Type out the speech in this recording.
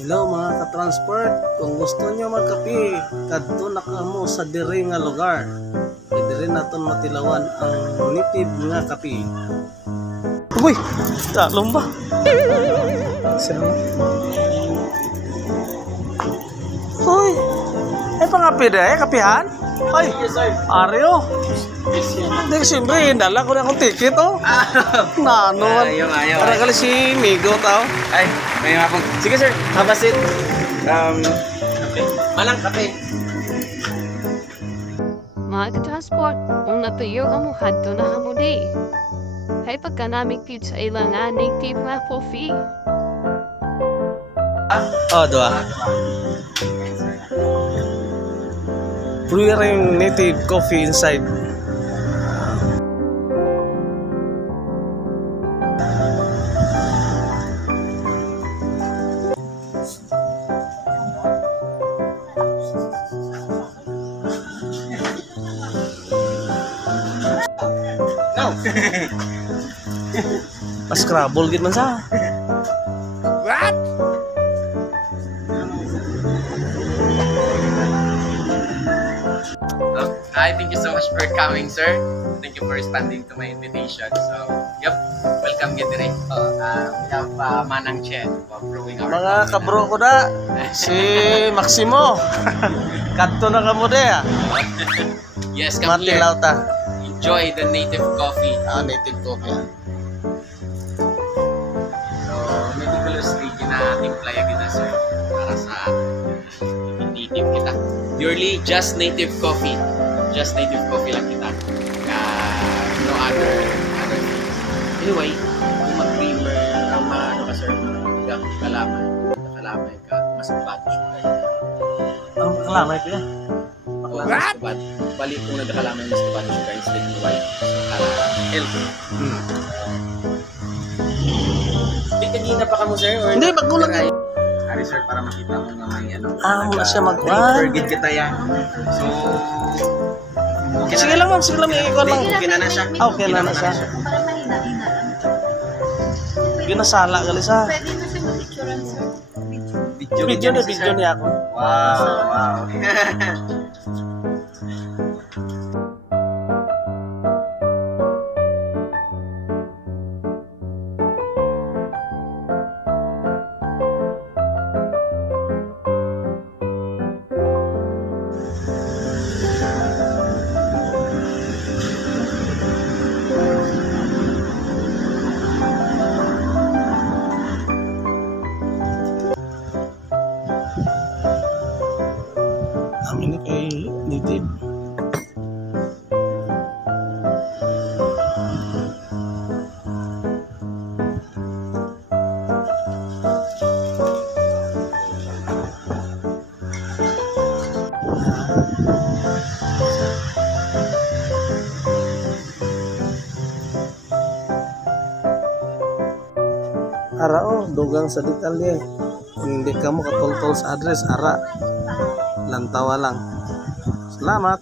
Hello mga ka-transport, kung gusto nyo magkape, kadto na kamo sa diri nga lugar. Kay diri naton matilawan ang native nga kape. Uy, talong ba? Sama. Hoy, ay pangapi de, kapihan? Ay, Aryo. Hindi, siyempre, dala ko na akong ticket, oh. Nano, Ayaw, ayaw, Para kali si Migo, tao. Ay, may mapong. Sige sir, have a seat. Um, kape. Malang kape. Mga transport, kung natuyo ka mo hadto na hamudi. Hay pagka namin kit sa ilang nga native nga coffee. Oh, dua. Brewing native coffee inside. No. Pa-scrabble gid man sa. Hi, thank you so much for coming, sir. Thank you for responding to my invitation. So, yep, welcome get dire. Uh, we have uh, Manang Chen brewing our Mga kabro ko na, si Maximo. Kadto na kamo de ah. Yes, come here. Matilaw ta. Enjoy the native coffee. Ah, native coffee. ah. So, meticulously ginatimpla kita, sir. Para sa native kita. Purely just native coffee. Just native coffee lang kita. Uh, no other other things. Anyway, kung mag-creamer, ang mga ano ka, sir, gamit kalaman, kalaman ka, mas bato siya. Ang kalamay ko yan. Bato. Balik kung nagkakalaman, mas bato siya instead ng white. Uh, healthy. Hmm. Di kanina pa ka mo, sir? Hindi, bagulang Ay, Sir, para makita mo na may ano. Ah, wala siya mag- Forget kita yan. So, okay Sige lang ma'am, sige lang, may ikaw lang. Okay na na siya. Ah, okay na na siya. Ginasala gali sa. Pwede na siya mag-picturean, sir. Video, Video na video niya ako. Wow, wow. native. Ara oh, dugang sa detalye. Hindi ka mo katultol sa address, ara. Lantawa lang. Salamat!